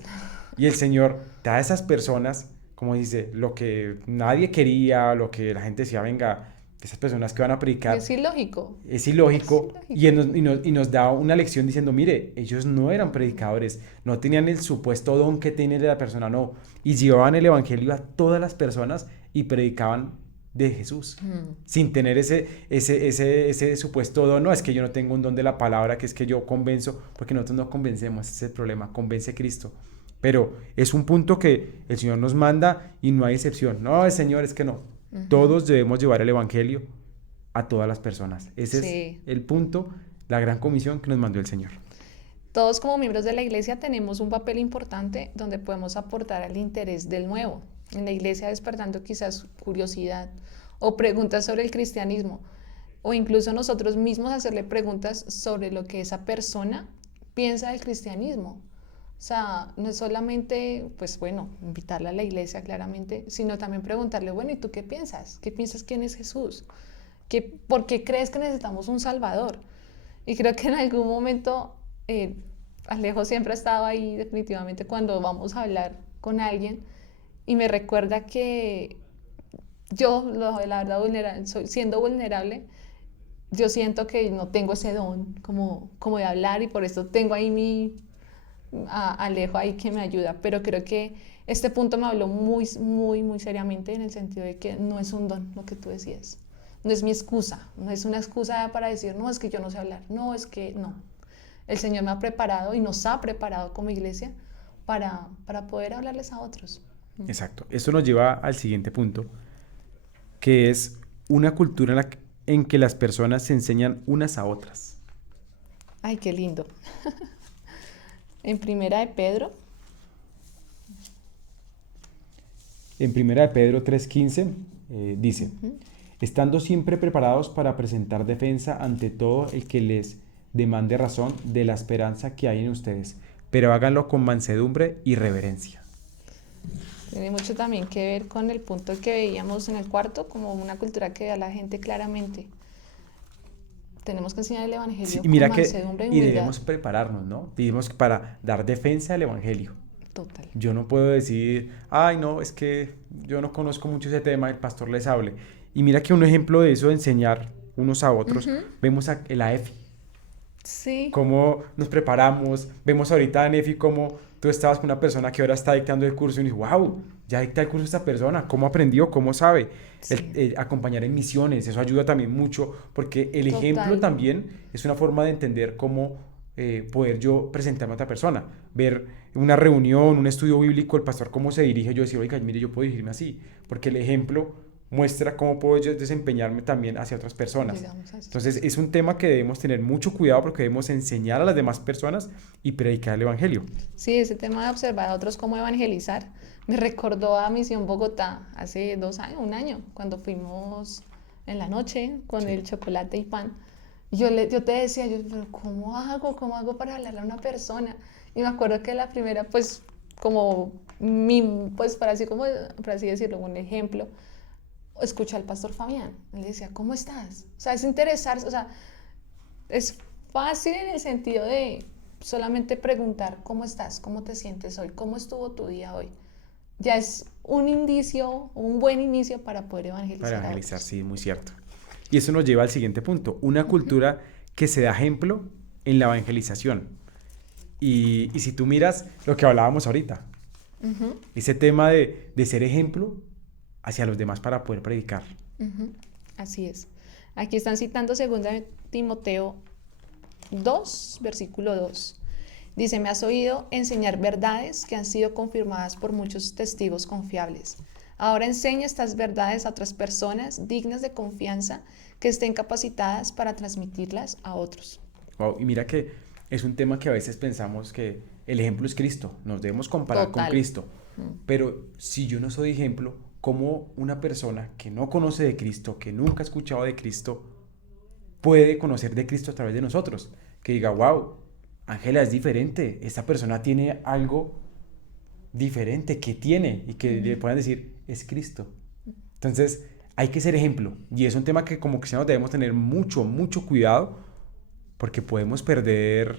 Y el Señor da a esas personas, como dice, lo que nadie quería, lo que la gente decía, venga, esas personas que van a y predicar es ilógico, es es ilógico y, ilógico. nos da una lección diciendo, mire, ellos no eran predicadores, no tenían el supuesto don que tiene la persona, no, y llevaban el evangelio a todas las personas y predicaban de Jesús, Mm. sin tener ese supuesto don, no, es que yo no tengo un don de la palabra, que es que yo convenzo, porque nosotros no convencemos, ese es el problema, convence Cristo. Pero es un punto que el Señor nos manda y no hay excepción. No, el Señor, es que no. Ujú. Todos debemos llevar el Evangelio a todas las personas. Ese es Sí. el punto, la gran comisión que nos mandó el Señor. Todos como miembros de la iglesia tenemos un papel importante donde podemos aportar al interés del nuevo. En la iglesia despertando quizás curiosidad o preguntas sobre el cristianismo o incluso nosotros mismos hacerle preguntas sobre lo que esa persona piensa del cristianismo. O sea, no es solamente, pues bueno, invitarla a la iglesia claramente, sino también preguntarle, bueno, ¿y tú qué piensas? ¿Qué piensas quién es Jesús? ¿Por qué crees que necesitamos un Salvador? Y creo que en algún momento eh, Alejo siempre ha estado ahí definitivamente cuando vamos a hablar con alguien y me recuerda que la verdad, siendo vulnerable, yo siento que no tengo ese don como de hablar y por eso tengo ahí a Alejo ahí que me ayuda, pero creo que este punto me habló muy, muy, muy seriamente en el sentido de que no es un don lo que tú decías. No es mi excusa, no es una excusa para decir, no, es que yo no sé hablar, no, es que no. El Señor me ha preparado y nos ha preparado como iglesia para poder hablarles a otros. Exacto. Esto nos lleva al siguiente punto, que es una cultura en que las personas se enseñan unas a otras. Ay, qué lindo. En Primera de Pedro, En Primera de Pedro 3:15 dice, ujú, estando siempre preparados para presentar defensa ante todo el que les demande razón de la esperanza que hay en ustedes, pero háganlo con mansedumbre y reverencia. tiene mucho también que ver con el punto que veíamos en el cuarto, como una cultura que ve a la gente claramente. Tenemos que enseñar el Sí, Evangelio y con mira que, mansedumbre y y humildad. debemos prepararnos, ¿no? Debemos para dar defensa al Evangelio. Total. Yo no puedo decir, ay, no, es que yo no conozco mucho ese tema, el pastor les hable. Y mira que un ejemplo de eso, de enseñar unos a otros, Ujú. vemos en la EFI, Sí, cómo nos preparamos, vemos ahorita en EFI cómo tú estabas con una persona que ahora está dictando el curso y dices, wow, ya dicta el curso esta persona, cómo aprendió, cómo sabe. sí, Acompañar en misiones, eso ayuda también mucho, porque el ejemplo total. también es una forma de entender cómo poder yo presentarme a otra persona, ver una reunión, un estudio bíblico, el pastor cómo se dirige, yo decir, oiga, mire, yo puedo dirigirme así, porque el ejemplo muestra cómo puedo yo desempeñarme también hacia otras personas. Llegamos a eso. Entonces es un tema que debemos tener mucho cuidado porque debemos enseñar a las demás personas y predicar el Evangelio. Sí, ese tema de observar a otros cómo evangelizar me recordó a Misión Bogotá hace 2 años, un año, cuando fuimos en la noche con Sí. el chocolate y pan. Yo te decía, pero ¿cómo hago? ¿Cómo hago para hablarle a una persona? Y me acuerdo que la primera, pues, como pues, para así decirlo, un ejemplo, escuché al pastor Fabián. Él decía, ¿cómo estás? O sea, es interesarse, o sea, es fácil en el sentido de solamente preguntar cómo estás, cómo te sientes hoy, cómo estuvo tu día hoy. Ya es un indicio, un buen inicio para poder Para evangelizar a evangelizar, otros. sí, muy cierto. Y eso nos lleva al siguiente punto, una Ujú, cultura que se da ejemplo en la evangelización. Y si tú miras lo que hablábamos ahorita, ujú, ese tema de ser ejemplo hacia los demás para poder predicar. ujú. Así es. Aquí están citando 2 Timoteo 2, versículo 2. Dice, me has oído enseñar verdades que han sido confirmadas por muchos testigos confiables. Ahora enseña estas verdades a otras personas dignas de confianza que estén capacitadas para transmitirlas a otros. Wow, y mira que es un tema que a veces pensamos que el ejemplo es Cristo, nos debemos comparar con Total. Cristo, pero si yo no soy ejemplo, ¿cómo una persona que no conoce de Cristo, que nunca ha escuchado de Cristo, puede conocer de Cristo a través de nosotros? Que diga, wow, Ángela es diferente, esta persona tiene algo diferente, que tiene, y que le Mm, puedan decir, es Cristo. Entonces, hay que ser ejemplo, y es un tema que como cristianos debemos tener mucho, mucho cuidado porque podemos perder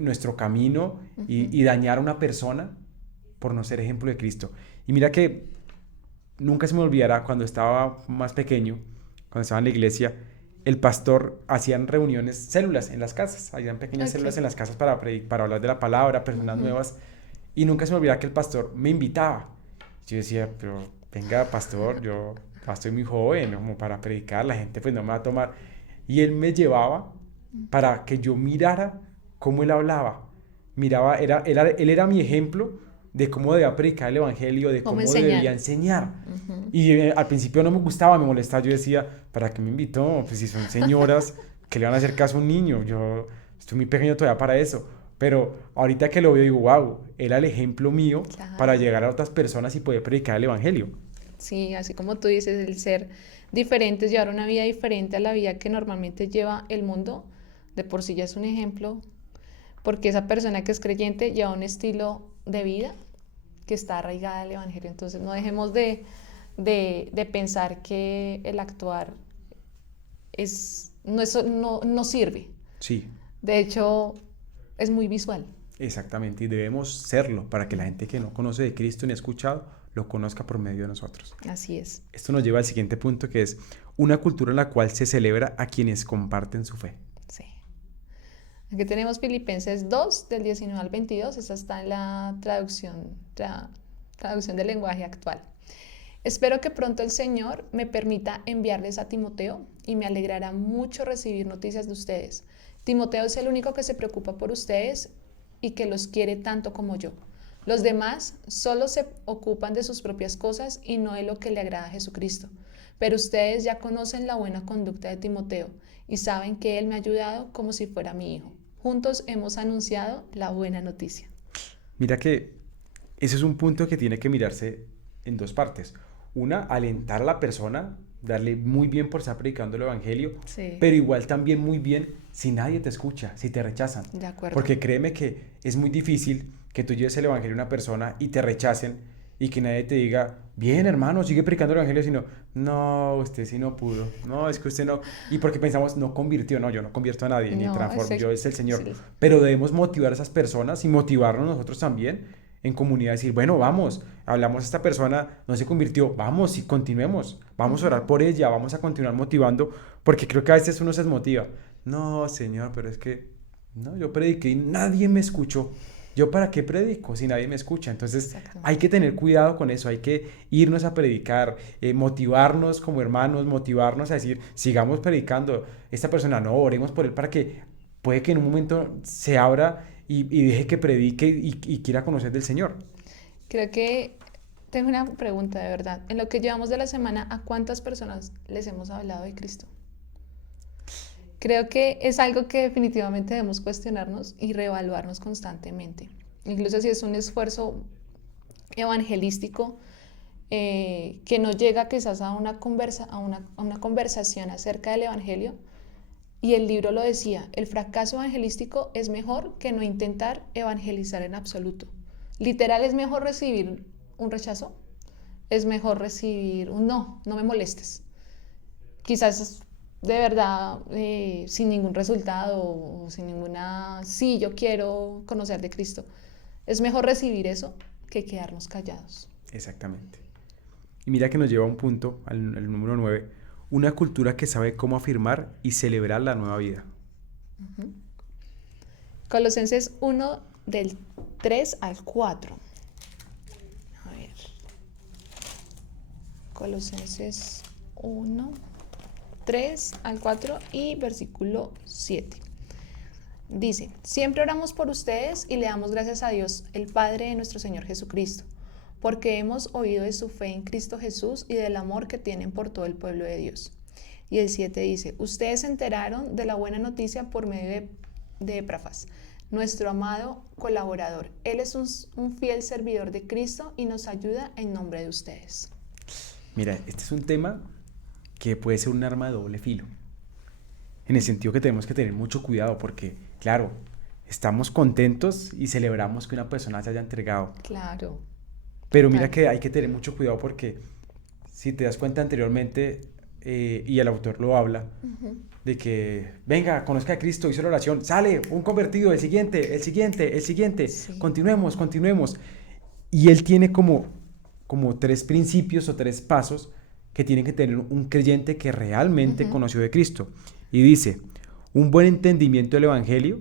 nuestro camino ujú. y dañar a una persona por no ser ejemplo de Cristo. Y mira que nunca se me olvidará cuando estaba más pequeño, cuando estaba en la iglesia, el pastor hacían reuniones, células en las casas, hacían pequeñas células Ok. en las casas para hablar de la palabra, personas Ujú. nuevas, y nunca se me olvidará que el pastor me invitaba. Yo decía, pero venga, pastor, yo estoy muy joven, como para predicar, la gente pues no me va a tomar. Y él me llevaba para que yo mirara cómo él hablaba. miraba, él era mi ejemplo de cómo debía predicar el evangelio, de ¿Cómo cómo enseñar? debía enseñar. Ujú. Y al principio no me gustaba, me molestaba, yo decía, ¿para qué me invitó? Pues si son señoras, ¿que le van a hacer caso a un niño? Yo estoy muy pequeño todavía para eso. Pero ahorita que lo veo digo, wow, era el ejemplo mío para Claro. llegar a otras personas y poder predicar el evangelio. Sí, así como tú dices, el ser diferentes, llevar una vida diferente a la vida que normalmente lleva el mundo, de por sí ya es un ejemplo, porque esa persona que es creyente lleva un estilo de vida que está arraigada al Evangelio. Entonces no dejemos de pensar que el actuar no sirve. Sí, De hecho, es muy visual. exactamente. Y debemos serlo para que la gente que no conoce de Cristo ni ha escuchado, lo conozca por medio de nosotros. Así es. Esto nos lleva al siguiente punto, que es una cultura en la cual se celebra a quienes comparten su fe. Sí. Aquí tenemos Filipenses 2, del 19 al 22. Esa está en la traducción del lenguaje actual. Espero que pronto el Señor me permita enviarles a Timoteo y me alegrará mucho recibir noticias de ustedes. Timoteo es el único que se preocupa por ustedes y que los quiere tanto como yo. Los demás solo se ocupan de sus propias cosas y no de lo que le agrada a Jesucristo. Pero ustedes ya conocen la buena conducta de Timoteo y saben que él me ha ayudado como si fuera mi hijo. Juntos hemos anunciado la buena noticia. Mira que ese es un punto que tiene que mirarse en dos partes. Una, alentar a la persona, darle muy bien por estar predicando el evangelio, Sí, pero igual también muy bien si nadie te escucha, si te rechazan. de acuerdo. Porque créeme que es muy difícil que tú lleves el evangelio a una persona y te rechacen y que nadie te diga, bien hermano, sigue predicando el evangelio, sino, no, usted sí no pudo, no, es que usted no. Y porque pensamos, no convirtió, no, yo no convierto a nadie, ni No, transformo, yo es el Señor. sí, Pero debemos motivar a esas personas y motivarnos nosotros también en comunidad, decir, bueno, vamos, hablamos a esta persona, no se convirtió, vamos y continuemos, vamos a orar por ella, vamos a continuar motivando, porque creo que a veces uno se desmotiva. No, Señor, pero es que, no, yo prediqué y nadie me escuchó. ¿Yo para qué predico si nadie me escucha? Entonces exacto. hay que tener cuidado con eso, hay que irnos a predicar, motivarnos como hermanos, motivarnos a decir, sigamos predicando. Esta persona, no, oremos por él para que puede que en un momento se abra y deje que predique y quiera conocer del Señor. Creo que tengo una pregunta de verdad. En lo que llevamos de la semana, ¿a cuántas personas les hemos hablado de Cristo? Creo que es algo que definitivamente debemos cuestionarnos y reevaluarnos constantemente. Incluso si es un esfuerzo evangelístico que no llega quizás a una conversación acerca del Evangelio. Y el libro lo decía, el fracaso evangelístico es mejor que no intentar evangelizar en absoluto. Literal, es mejor recibir un rechazo, es mejor recibir un no, no me molestes. Quizás de verdad sin ningún resultado o sin ninguna, sí, yo quiero conocer de Cristo. Es mejor recibir eso que quedarnos callados. Exactamente. Y mira que nos lleva a un punto, al número 9, una cultura que sabe cómo afirmar y celebrar la nueva vida. Colosenses 1 del 3 al 4. A ver. Colosenses 1, 3 al 4 y versículo 7. Dice, siempre oramos por ustedes y le damos gracias a Dios, el Padre de nuestro Señor Jesucristo, porque hemos oído de su fe en Cristo Jesús y del amor que tienen por todo el pueblo de Dios. Y el 7 dice, ustedes se enteraron de la buena noticia por medio de Epafras, nuestro amado colaborador. Él es un fiel servidor de Cristo y nos ayuda en nombre de ustedes. Mira, este es un tema que puede ser un arma de doble filo, en el sentido que tenemos que tener mucho cuidado porque, claro, estamos contentos y celebramos que una persona se haya entregado, Claro, pero mira total. que hay que tener mucho cuidado porque si te das cuenta anteriormente, y el autor lo habla, de que, venga, conozca a Cristo, hizo la oración, sale, un convertido, el siguiente, el siguiente, el siguiente, Sí. continuemos, continuemos. Y él tiene como tres principios o tres pasos que tiene que tener un creyente que realmente Ujú, conoció de Cristo. Y dice, un buen entendimiento del Evangelio,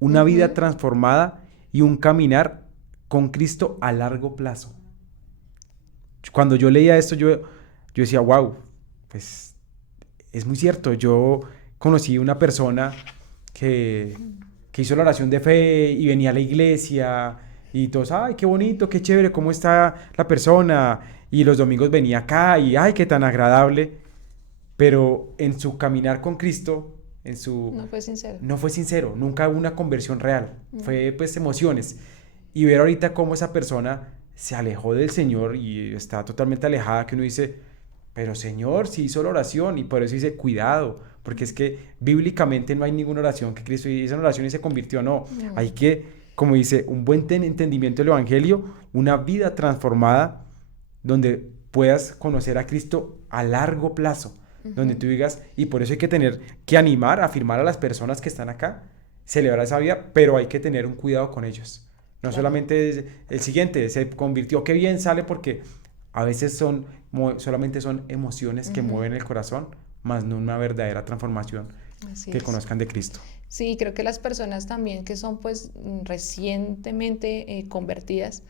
una vida ujú. transformada y un caminar con Cristo a largo plazo. Cuando yo leía esto, yo decía, wow, pues es muy cierto. Yo conocí una persona que, que hizo la oración de fe y venía a la iglesia y todos, ay, qué bonito, qué chévere, cómo está la persona. Y los domingos venía acá y, ay, qué tan agradable. Pero en su caminar con Cristo, en su No fue sincero. no fue sincero, nunca hubo una conversión real, Mm. fue pues emociones. Y ver ahorita cómo esa persona se alejó del Señor y está totalmente alejada, que uno dice, pero Señor, si hizo la oración, y por eso dice, cuidado, porque es que bíblicamente no hay ninguna oración que Cristo hizo en oración y se convirtió, no, hay Mm. que, como dice, un buen entendimiento del Evangelio, una vida transformada donde puedas conocer a Cristo a largo plazo, donde Ujú. tú digas, y por eso hay que tener que animar, afirmar a las personas que están acá, celebrar esa vida, pero hay que tener un cuidado con ellos. No Claro. solamente es el siguiente, se convirtió, qué bien sale, porque a veces solamente son emociones que Ujú. mueven el corazón, más no una verdadera transformación Así que es. conozcan de Cristo. Sí, creo que las personas también que son pues recientemente convertidas,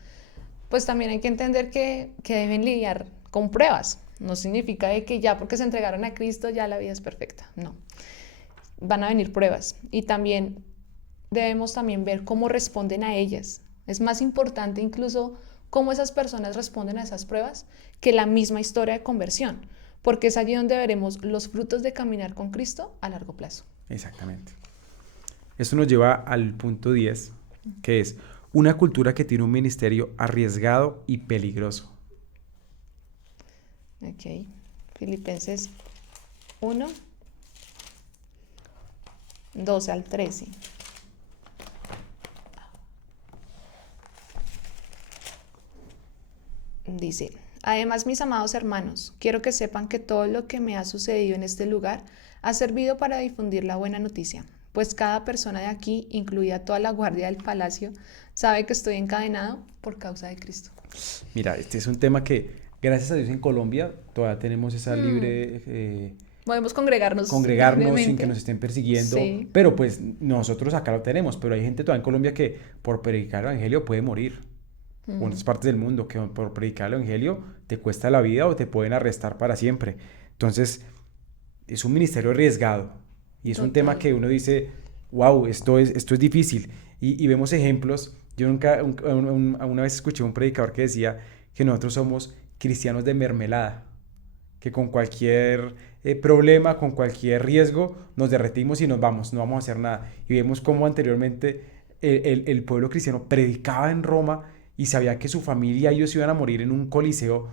pues también hay que entender que deben lidiar con pruebas. No significa de que ya porque se entregaron a Cristo ya la vida es perfecta. No, van a venir pruebas y también debemos también ver cómo responden a ellas. Es más importante incluso cómo esas personas responden a esas pruebas que la misma historia de conversión, porque es allí donde veremos los frutos de caminar con Cristo a largo plazo. Exactamente. Esto nos lleva al punto 10, que es una cultura que tiene un ministerio arriesgado y peligroso. Ok, Filipenses 1, 12 al 13. Dice, además, mis amados hermanos, quiero que sepan que todo lo que me ha sucedido en este lugar ha servido para difundir la buena noticia, pues cada persona de aquí, incluida toda la guardia del palacio, sabe que estoy encadenado por causa de Cristo. Mira, este es un tema que, gracias a Dios, en Colombia todavía tenemos esa Hmm, libre Podemos congregarnos congregarnos sin que nos libremente. estén persiguiendo, Sí. pero pues nosotros acá lo tenemos, pero hay gente todavía en Colombia que por predicar el evangelio puede morir, o en Mm, otras partes del mundo que por predicar el evangelio te cuesta la vida o te pueden arrestar para siempre. Entonces, es un ministerio arriesgado y es un tema total. que uno dice, wow, esto es difícil. Y vemos ejemplos. Yo nunca, una vez escuché un predicador que decía que nosotros somos cristianos de mermelada, que con cualquier problema, con cualquier riesgo, nos derretimos y nos vamos, no vamos a hacer nada. Y vemos cómo anteriormente el pueblo cristiano predicaba en Roma y sabía que su familia, ellos iban a morir en un coliseo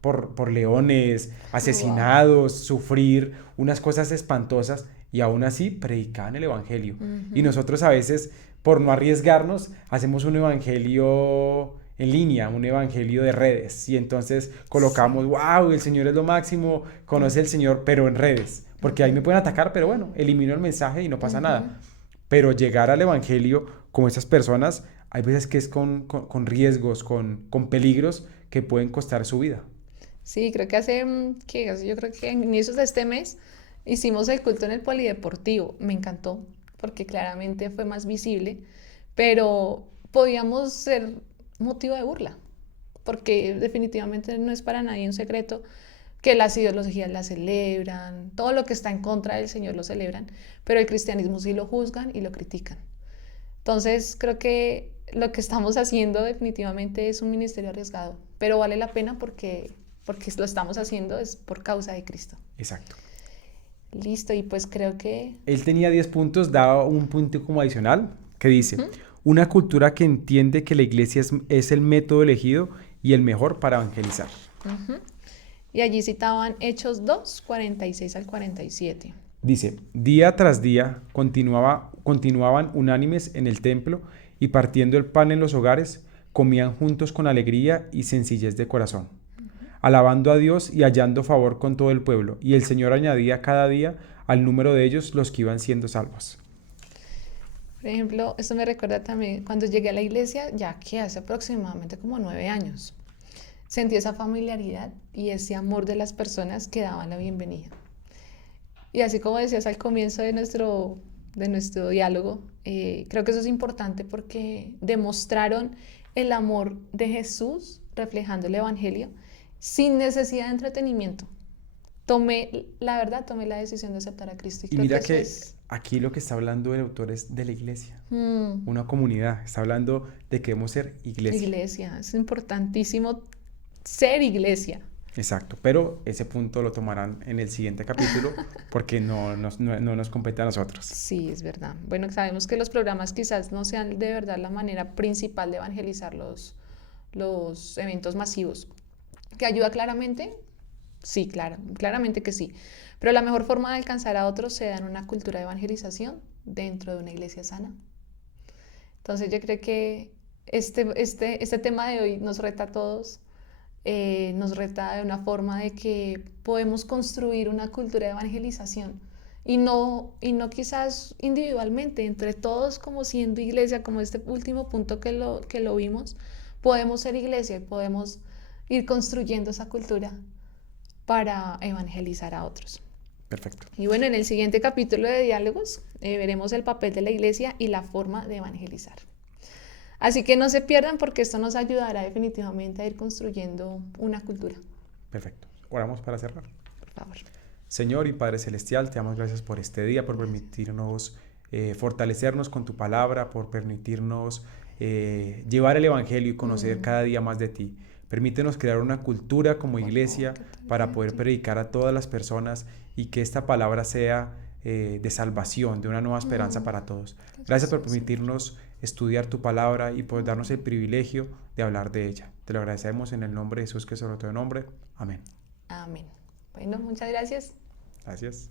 por leones, Wow. asesinados, sufrir unas cosas espantosas, y aún así predicaban el evangelio. Y Ujú. nosotros a veces, por no arriesgarnos, hacemos un evangelio en línea, un evangelio de redes, y entonces colocamos, Sí. wow, el Señor es lo máximo, conoce el Señor, pero en redes, porque ahí Ujú. me pueden atacar, pero bueno, elimino el mensaje y no pasa Ujú. nada. Pero llegar al evangelio con esas personas, hay veces que es con riesgos, con peligros que pueden costar su vida. Sí, creo que hace, yo creo que en inicios de este mes hicimos el culto en el polideportivo. Me encantó porque claramente fue más visible, pero podíamos ser motivo de burla, porque definitivamente no es para nadie un secreto que las ideologías las celebran, todo lo que está en contra del Señor lo celebran, pero el cristianismo sí lo juzgan y lo critican. Entonces, creo que lo que estamos haciendo definitivamente es un ministerio arriesgado, pero vale la pena porque lo estamos haciendo es por causa de Cristo. Exacto. Listo, y pues creo que... Él tenía 10 puntos, daba un punto como adicional que dice, Ujú, una cultura que entiende que la iglesia es el método elegido y el mejor para evangelizar. ujú. Y allí citaban Hechos 2, 46 al 47. Dice, día tras día continuaban unánimes en el templo y partiendo el pan en los hogares, comían juntos con alegría y sencillez de corazón, alabando a Dios y hallando favor con todo el pueblo. Y el Señor añadía cada día al número de ellos los que iban siendo salvos. Por ejemplo, esto me recuerda también cuando llegué a la iglesia, ya que hace aproximadamente como 9 años. Sentí esa familiaridad y ese amor de las personas que daban la bienvenida. Y así como decías al comienzo de nuestro diálogo, creo que eso es importante porque demostraron el amor de Jesús reflejando el Evangelio sin necesidad de entretenimiento. la verdad, tomé la decisión de aceptar a Cristo y Y creo que mira eso que es aquí lo que está hablando el autor es de la iglesia, mm, una comunidad. Está hablando de que debemos ser iglesia. iglesia, es importantísimo ser iglesia. Exacto, pero ese punto lo tomarán en el siguiente capítulo porque no nos compete a nosotros. Sí, es verdad. Bueno, sabemos que los programas quizás no sean de verdad la manera principal de evangelizar los eventos masivos. ¿Que ayuda claramente? Sí, claro, claramente que sí. Pero la mejor forma de alcanzar a otros se da en una cultura de evangelización dentro de una iglesia sana. Entonces yo creo que este tema de hoy nos reta a todos, nos reta de una forma de que podemos construir una cultura de evangelización y no quizás individualmente, entre todos como siendo iglesia, como este último punto que lo vimos, podemos ser iglesia y podemos ir construyendo esa cultura para evangelizar a otros. Perfecto. Y bueno, en el siguiente capítulo de Diálogos veremos el papel de la iglesia y la forma de evangelizar. Así que no se pierdan porque esto nos ayudará definitivamente a ir construyendo una cultura. Perfecto. Oramos para cerrar. Por favor. Señor y Padre Celestial, te damos gracias por este día, por permitirnos fortalecernos con tu palabra, por permitirnos llevar el Evangelio y conocer cada día más de ti. Permítenos crear una cultura como Por favor, iglesia para poder predicar a todas las personas y que esta palabra sea de salvación, de una nueva esperanza para todos. Gracias por permitirnos estudiar tu palabra y por darnos el privilegio de hablar de ella. Te lo agradecemos en el nombre de Jesús, que es sobre todo nombre. Amén. Amén. Bueno, muchas gracias. Gracias.